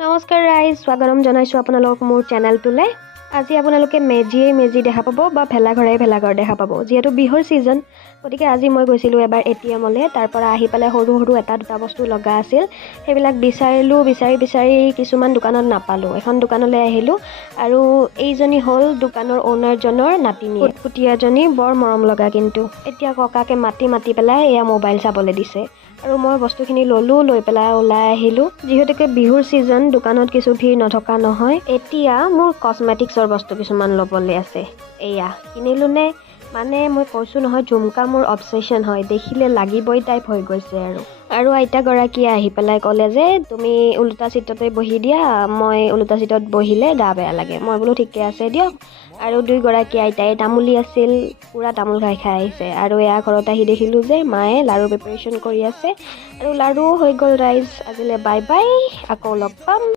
নমস্কাৰ ৰাইজ, স্বাগতম জনাইছোঁ আপোনালোকক মোৰ চেনেলটোলৈ। আজি আপোনালোকে মেজি দেখা পাব বা ভেলাঘৰ দেখা পাব। যিহেতু বিহুৰ ছিজন, গতিকে আজি মই গৈছিলোঁ এবাৰ ATMলৈ। তাৰ পৰা আহি পেলাই সৰু এটা দুটা বস্তু লগা আছিল, সেইবিলাক বিচাৰিলোঁ। বিচাৰি কিছুমান দোকানত নাপালোঁ। এখন দোকানলৈ আহিলোঁ আৰু এইজনী হ'ল দোকানৰ অ'নাৰজনৰ নাতিনী, ফুটফুটীয়াজনী, বৰ মৰম লগা। কিন্তু এতিয়া ককাকে মাতি পেলাই এয়া মোবাইল চাবলৈ দিছে আৰু মই বস্তুখিনি ল'লোঁ, লৈ পেলাই ওলাই আহিলোঁ। যিহেতুকে বিহুৰ ছিজন, দোকানত কিছু ভিৰ নথকা নহয়। এতিয়া মোৰ কছমেটিক্সৰ বস্তু কিছুমান ল'বলৈ আছে। এয়া কিনিলোঁ নে, মানে মই কৈছোঁ নহয়, ঝুমকা মোৰ অবছেশ্যন হয়, দেখিলে লাগিবই টাইপ হৈ গৈছে। আৰু আইতাগৰাকীয়ে আহি পেলাই ক'লে যে তুমি ওলোটা ছিটতে বহি দিয়া, মই ওলোটা ছিটত বহিলে গা বেয়া লাগে। মই বোলো ঠিকে আছে দিয়ক। আৰু দুইগৰাকী আইতাই তামোলী আছিল, পূৰা তামোল খাই আহিছে। আৰু এয়া ঘৰত আহি দেখিলোঁ যে মায়ে লাৰু প্ৰিপাৰেশ্যন কৰি আছে আৰু লাৰু হৈ গ'ল ৰাইজ। আজিলৈ বাই বাই, আকৌ লগ পাম।